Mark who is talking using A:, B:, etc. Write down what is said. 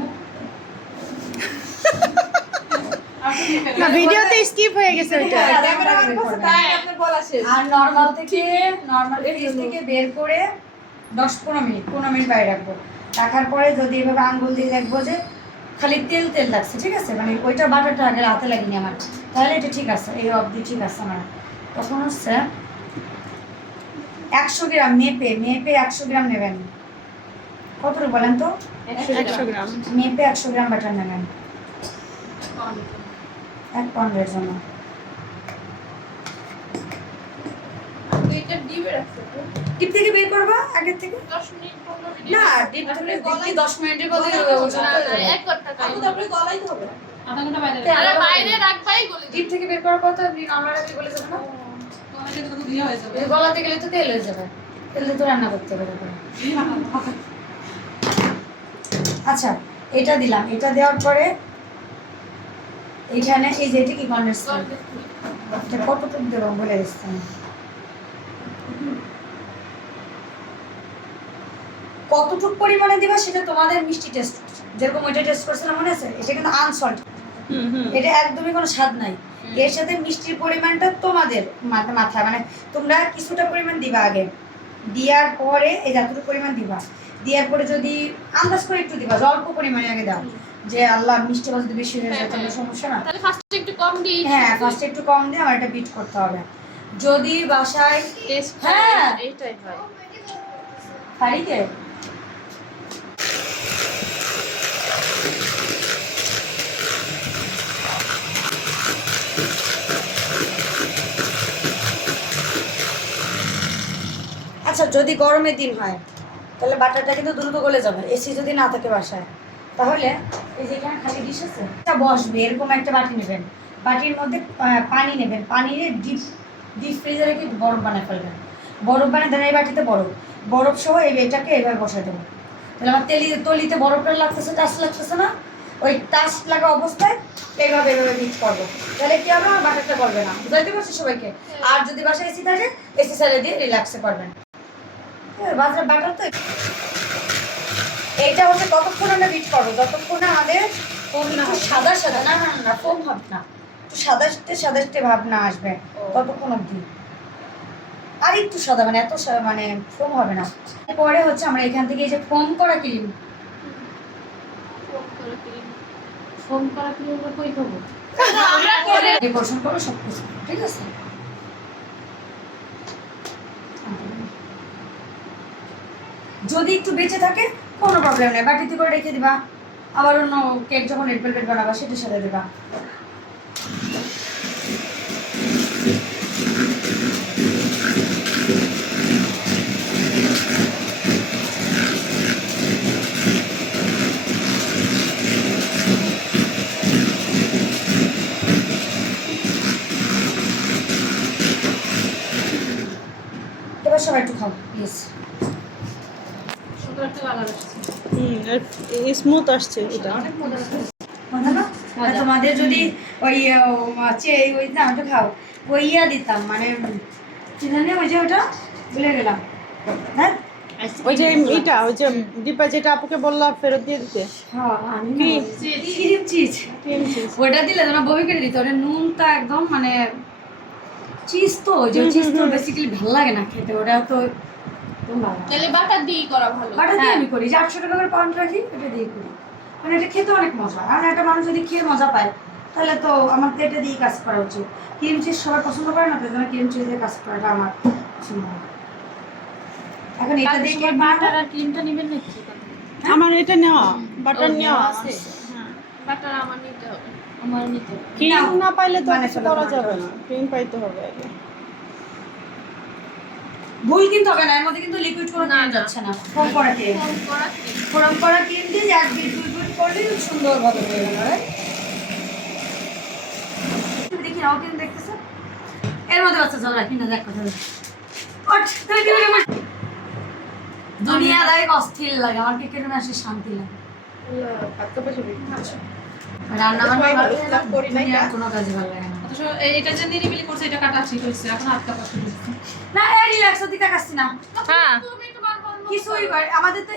A: না। ভিডিওতে স্কিপ হয়ে গেছে ওইটা।
B: শেষ।
C: আর নর্মাল থেকে নর্মাল ফ্রিজ থেকে বের করে দশ পনেরো মিনিট পনেরো মিনিট বাইরে রাখব। রাখার পরে যদি এভাবে আঙ্গুল দিয়ে দেখব যে খালি তেল তেল লাগছে ঠিক আছে? মানে ওইটা বাটারটা আগে হাতে লাগেনি আমার। তাহলে এটা ঠিক আছে এই অবধি ঠিক আছে আমার। তখন হচ্ছে একশো গ্রাম মেপে মেপে একশো গ্রাম নেবেন। কতটুকু বলেন তো?
A: একশো গ্রাম।
C: মেপে একশো গ্রাম বাটার নেবেন। এক পনেরোর জন্য।
B: এটা তো?
C: থেকে বের করবা? আগের থেকে?
B: দশ মিনিট, পনেরো মিনিট।
C: না ডিপ থেকে ডিপটি দশ মিনিটের মধ্যে
B: না,
C: ওজন
B: না,
C: চলে যাবে।
B: এক
D: ঘণ্টা তারপরে গলাইতে হবে।
B: আধা ঘণ্টা বাইরে আরে বাইরে রাখবাই গলে
C: ডিপ থেকে বের করার কথা আমরা রাখলে বলে যাবে না।
B: তোমার কিন্তু তো দিয়ে হয়ে যাবে।
C: এই গলাতে গেলে তো তেল হয়ে যাবে। তেল তো রান্না করতে হবে আচ্ছা এটা দিলাম। এটা দেওয়ার পরে এখানে এই যে এটা কি এটা কতটুকু দেবো বলে। কতটুকু পরিমাণে দিবা সেটা তোমাদের মিষ্টি টেস্ট যেরকম ওইটা টেস্ট করছিলাম মনে আছে? এটা কিন্তু আনসল্ট এটা একদমই কোনো স্বাদ নাই। এর সাথে মিষ্টির পরিমাণটা তোমাদের মাথা মাথা মানে তোমরা কিছুটা পরিমাণ দিবা আগে। দেওয়ার পরে এই যতটুকু পরিমাণ দিবা। দেওয়ার পরে যদি আন্দাজ করে একটু দিবা অল্প পরিমাণে আগে দাও। যে আল্লাহ মিষ্টি যদি বেশি হয়ে যায় তাহলে সমস্যা না।
B: তাহলে ফার্স্টে একটু কম দিই।
C: হ্যাঁ ফার্স্টে একটু কম দিয়ে আমার এটা বিট করতে হবে। যদি বাসায়
B: টেস্ট
C: হ্যাঁ।
B: এইটাই হয়।
C: বাড়িতে আচ্ছা যদি গরমের দিন হয় তাহলে বাটারটা কিন্তু দ্রুত গলে যাবে এসি যদি না থাকে বাসায়। তাহলে এই যে এখানে খালি ডিশ আছে, এটা বসবে, এরকম একটা বাটি নেবেন। বাটির মধ্যে পানি নেবেন। পানি ডিপ ডিপ ফ্রিজে রেখে বরফ বানায় ফেলবেন। বরফ বানিয়ে দেন এই বাটিতে বরফ। বরফ সহ এই এটাকে এভাবে বসাই দেবো। তাহলে আমার তেলি, তলিতে বরফটা লাগতেছে টাচ লাগতেছে না? ওই টাচ লাগা অবস্থায় এইভাবে এভাবে মিক্স করব। তাহলে কি হবে? আমার বাটারটা করবে না। বুঝাইতে পারছি সবাইকে? আর যদি বাসায় এসি থাকে এসি সাইডে দিয়ে রিল্যাক্সে করবেন। বাজার বাটার তো এইটা হচ্ছে ততক্ষণ আমরা বিট করব? যতক্ষণ আমাদের সাদা সাদা না না না, ফোম ভাব না একটু সাদা সাদা ভাব না আসবে ততক্ষণ অবধি। আর একটু সাদা মানে এত মানে ফোম হবে না। পরে হচ্ছে আমরা এখান থেকে এই যে ফোম করা ক্রিম
B: ফোন করা কি আমরা কই খাব?
C: আমরা করে ডেকোরেশন করো সব কিছু ঠিক আছে? যদি একটু বেঁচে থাকে, কোনো প্রবলেম নেই। বাটিতে করে রেখে দিবা। আবার অন্য কেক যখন রেড ভেলভেট বানাবা, সেটার সাথে দিবা। এবার সবাই একটু খাও প্লিজ
A: স্মুথ আসছে এটা।
C: তোমাদের যদি ওই চে ওই ওটা খাও। ওই ইয়া দিতাম মানে কি জানি ওই যে ওটা ভুলে গেলাম। হ্যাঁ?
A: ওই যে এটা ওই যে দীপা যেটা আপুকে বললাম ফেরত দিয়ে দিতে।
C: হ্যাঁ? ক্রিম চিজ ওটা দিলে তোমরা বমি করে দিত। ওটা নুনটা একদম মানে চিজ তো ওই যে চিজ তো বেসিক্যালি ভালো লাগে না খেতে। ওটা তো একদম ভালো লাগে না।
B: তাহলে বাটার দিয়েই করা ভালো।
C: বাটা দিয়ে আমি করি। যে আটশো টাকা করে পাউন্ড রাখি এটা দিয়ে করি। মানে এটা খেতে অনেক মজা। আর একটা মানুষ যদি খেয়ে মজা পায় তাহলে তো আমার তো এটা দিয়েই কাজ করা উচিত। ক্রিম চিজ সবাই পছন্দ করে না তো জন্য ক্রিম চিজ দিয়ে কাজ করাটা আমার পছন্দ হয়। এখন এটা দিয়ে
B: বাটার আর ক্রিমটা নেবেন নাকি
A: আমার এটা নেওয়া। বাটার নেওয়া
B: আছে?
A: আছে। হ্যাঁ।
B: বাটার আমার নিতে হবে। আমার নিতে
A: ক্রিম না পাইলে তো করা যাবে না। ক্রিম পাইতে হবে আগে।
C: ভুল কিন্তু হবে না এর মধ্যে কিন্তু লিকুইড কোনো
B: না,
C: যাচ্ছে না। ফোম করা ক্রিম
B: ফোন করা ক্রিম
C: দিয়ে এক বিট বিট করলেই সুন্দরভাবে হয়ে গেল? তুমি দেখি নাও ক্রিম দেখতেছে? এর মধ্যে বাচ্চা চল রাখি না দেখ কথা কি লাগে? দুনিয়া দায় অস্থির লাগে আমার কেকের আসে শান্তি লাগে। রান্না বান্না লাগে,
D: করি নাই না।
C: কোনো কাজে ভালো লাগে না।
B: এটা যে নিরিবিলি করছে এটা কাটা ঠিক হয়েছে এখন হাত কাপড় শুরু
C: না রিল্যাক্স ওদিকে কাটছি না।
B: হ্যাঁ।
C: কিছুই আমাদের তো